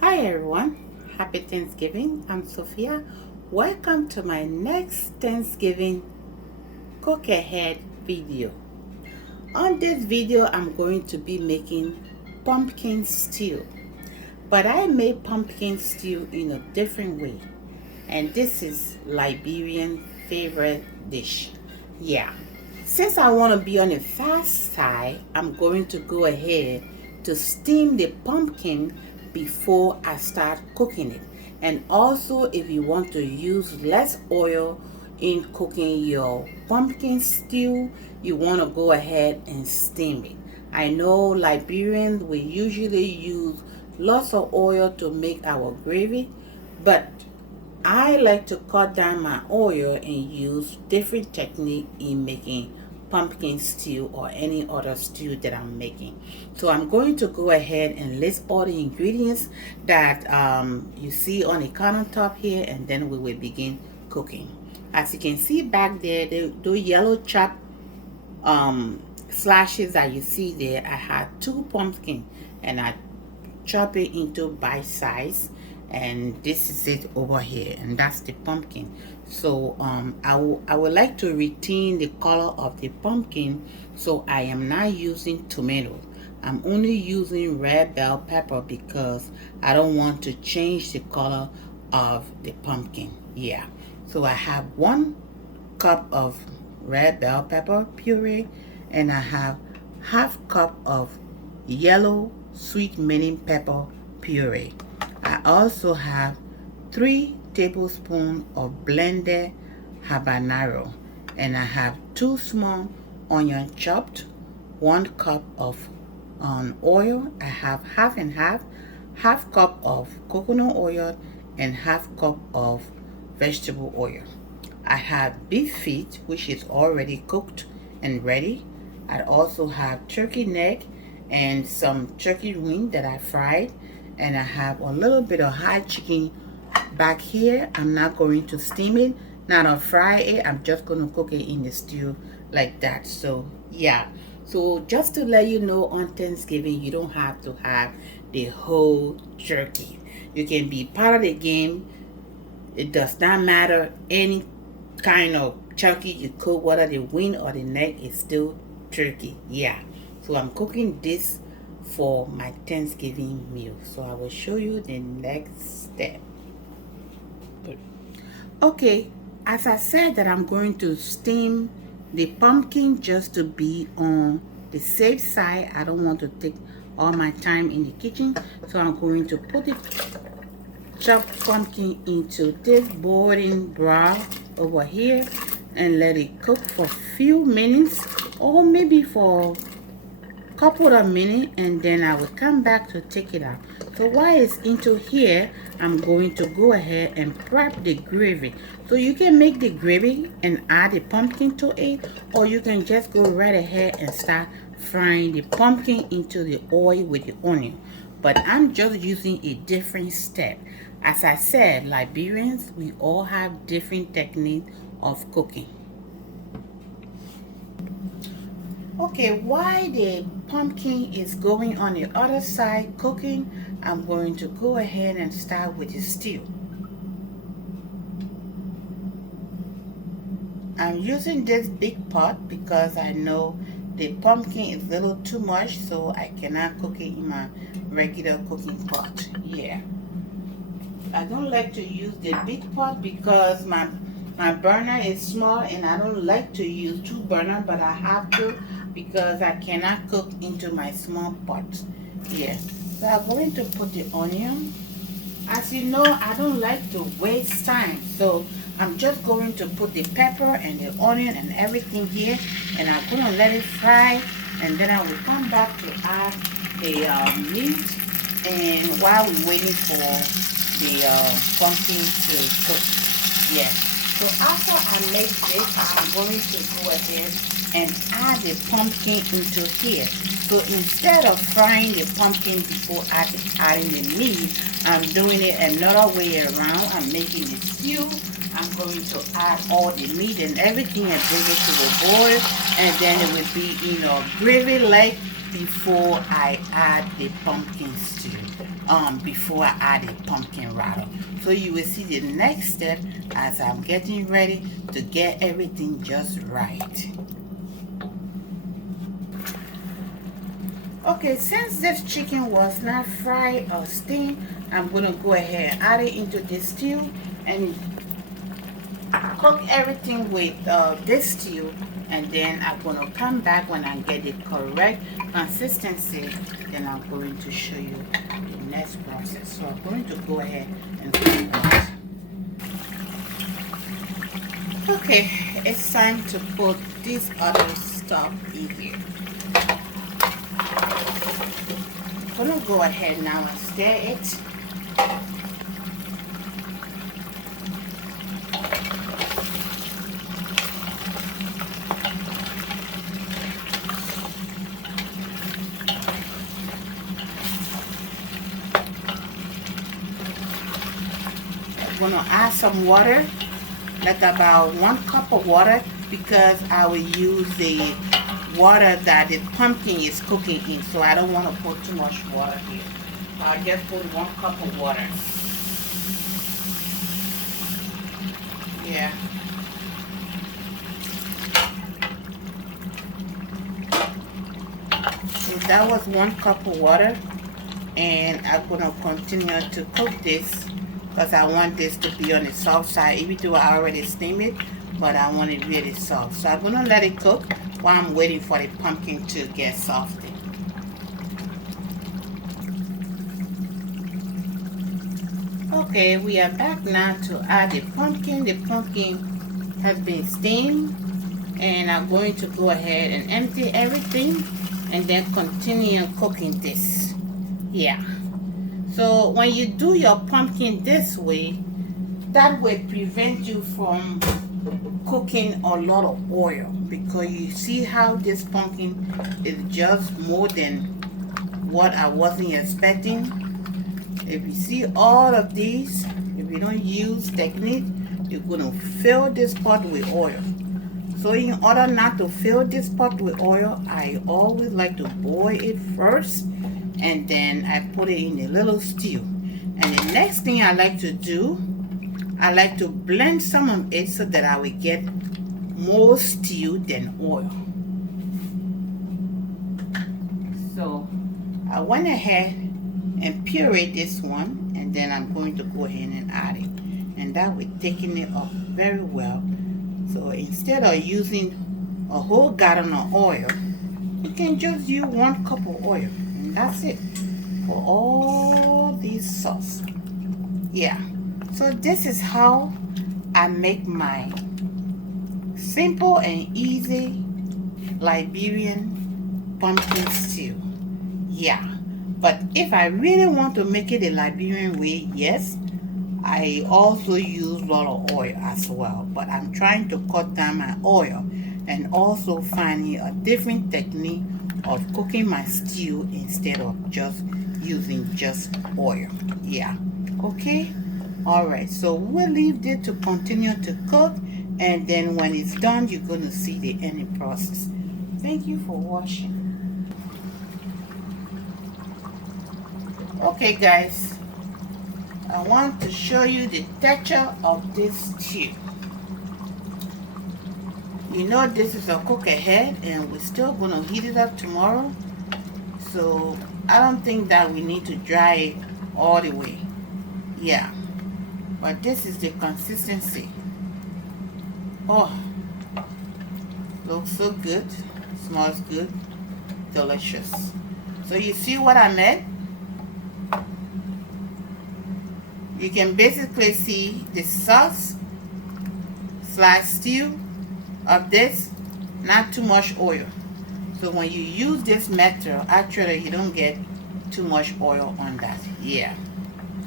Hi everyone, happy Thanksgiving. I'm Sophia. Welcome to my next Thanksgiving cook ahead video. On this video, I'm going to be making pumpkin stew. But I made pumpkin stew in a different way. And this is Liberian favorite dish. Yeah. Since I want to be on the fast side, I'm going to go ahead to steam the pumpkin before I start cooking it. And also, if you want to use less oil in cooking your pumpkin stew, you want to go ahead and steam it. I know Liberians, we usually use lots of oil to make our gravy, but I like to cut down my oil and use different technique in making pumpkin stew or any other stew that I'm making. So I'm going to go ahead and list all the ingredients that you see on the countertop here, and then we will begin cooking. As you can see back there, the yellow chop slashes that you see there, I had 2 pumpkin and I chop it into bite size, and this is it over here, and that's the pumpkin. So I would like to retain the color of the pumpkin, so I am not using tomato. I'm only using red bell pepper because I don't want to change the color of the pumpkin. Yeah, so I have 1 cup of red bell pepper puree, and I have half cup of yellow sweet lemon pepper puree. I also have 3 tablespoons of blended habanero, and I have 2 small onion chopped, 1 cup of oil. I have half and half cup of coconut oil and half cup of vegetable oil. I have beef feet, which is already cooked and ready. I also have turkey neck and some turkey wing that I fried, and I have a little bit of hot chicken back here. I'm not going to steam it, not to fry it. I'm just going to cook it in the stew like that. So yeah, so just to let you know, on Thanksgiving you don't have to have the whole turkey. You can be part of the game. It does not matter any kind of turkey you cook, whether the wing or the neck, is still turkey. Yeah, so I'm cooking this for my Thanksgiving meal. So I will show you the next step. Okay, as I said that I'm going to steam the pumpkin just to be on the safe side. I don't want to take all my time in the kitchen, so I'm going to put the chopped pumpkin into this boiling broth over here and let it cook for a few minutes, or maybe for a couple of minutes, and then I will come back to take it out. So while it's into here, I'm going to go ahead and prep the gravy. So you can make the gravy and add the pumpkin to it, or you can just go right ahead and start frying the pumpkin into the oil with the onion. But I'm just using a different step. As I said, Liberians, we all have different techniques of cooking. Okay, while the pumpkin is going on the other side cooking, I'm going to go ahead and start with the stew. I'm using this big pot because I know the pumpkin is a little too much, so I cannot cook it in my regular cooking pot. Yeah, I don't like to use the big pot because my burner is small, and I don't like to use 2 burners, but I have to because I cannot cook into my small pot. Yeah, so I'm going to put the onion. As you know, I don't like to waste time, so I'm just going to put the pepper and the onion and everything here, and I'm going to let it fry, and then I will come back to add the meat, and while we're waiting for the pumpkin to cook. Yeah, so after I make this, I'm going to go ahead and add the pumpkin into here. So instead of frying the pumpkin before adding the meat, I'm doing it another way around. I'm making the stew. I'm going to add all the meat and everything and bring it to the boil, and then it will be, gravy like before I add the pumpkin stew. Before I add the pumpkin rather. So you will see the next step as I'm getting ready to get everything just right. Okay, since this chicken was not fried or steamed, I'm gonna go ahead and add it into this stew and cook everything with this stew, and then I'm gonna come back when I get the correct consistency. Then I'm going to show you the next process. So I'm going to go ahead and cook it. Okay, it's time to put this other stuff in here. I'm gonna go ahead now and stir it. I'm gonna add some water, like about 1 cup of water, because I will use the water that the pumpkin is cooking in, so I don't want to put too much water here. I'll just put 1 cup of water. Yeah. So that was 1 cup of water, and I'm gonna continue to cook this because I want this to be on the soft side, even though I already steamed it, but I want it really soft. So I'm gonna let it cook while I'm waiting for the pumpkin to get softened. Okay, we are back now to add the pumpkin. The pumpkin has been steamed, and I'm going to go ahead and empty everything and then continue cooking this. Yeah. So when you do your pumpkin this way, that will prevent you from cooking a lot of oil, because you see how this pumpkin is just more than what I wasn't expecting. If you see all of these, if you don't use technique, you're gonna fill this pot with oil. So in order not to fill this pot with oil, I always like to boil it first, and then I put it in a little stew. And the next thing I like to do, I like to blend some of it so that I will get more stew than oil. So I went ahead and pureed this one, and then I'm going to go ahead and add it, and that will thicken it up very well. So instead of using a whole gallon of oil, you can just use 1 cup of oil, and that's it for all these sauce. Yeah, so this is how I make my simple and easy Liberian pumpkin stew. Yeah, but if I really want to make it a Liberian way, yes, I also use a lot of oil as well, but I'm trying to cut down my oil and also finding a different technique of cooking my stew instead of just using just oil. Yeah, okay. All right, so we'll leave it to continue to cook, and then when it's done, you're going to see the ending process. Thank you for watching. Okay guys, I want to show you the texture of this stew. You know this is a cook ahead, and we're still going to heat it up tomorrow, so I don't think that we need to dry it all the way. Yeah, but this is the consistency. Oh, looks so good, smells good, delicious. So you see what I made? You can basically see the sauce / stew of this, not too much oil. So when you use this method, actually you don't get too much oil on that. Yeah.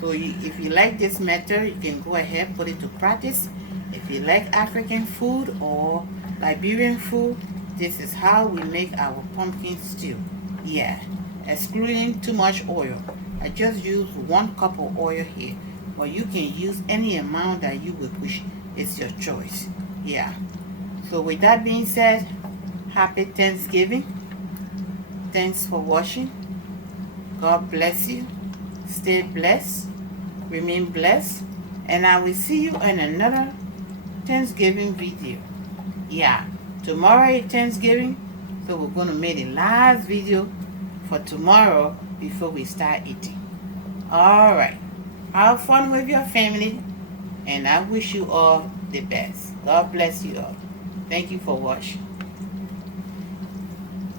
So if you like this method, you can go ahead, put it to practice. If you like African food or Liberian food, this is how we make our pumpkin stew. Yeah, excluding too much oil. I just use 1 cup of oil here, but you can use any amount that you would wish. It's your choice. Yeah. So with that being said, happy Thanksgiving. thanks for watching. God bless you. Stay blessed. Remain blessed. And I will see you in another Thanksgiving video. Yeah, tomorrow is Thanksgiving, so we're going to make the last video for tomorrow before we start eating. Alright, have fun with your family, and I wish you all the best. God bless you all. Thank you for watching.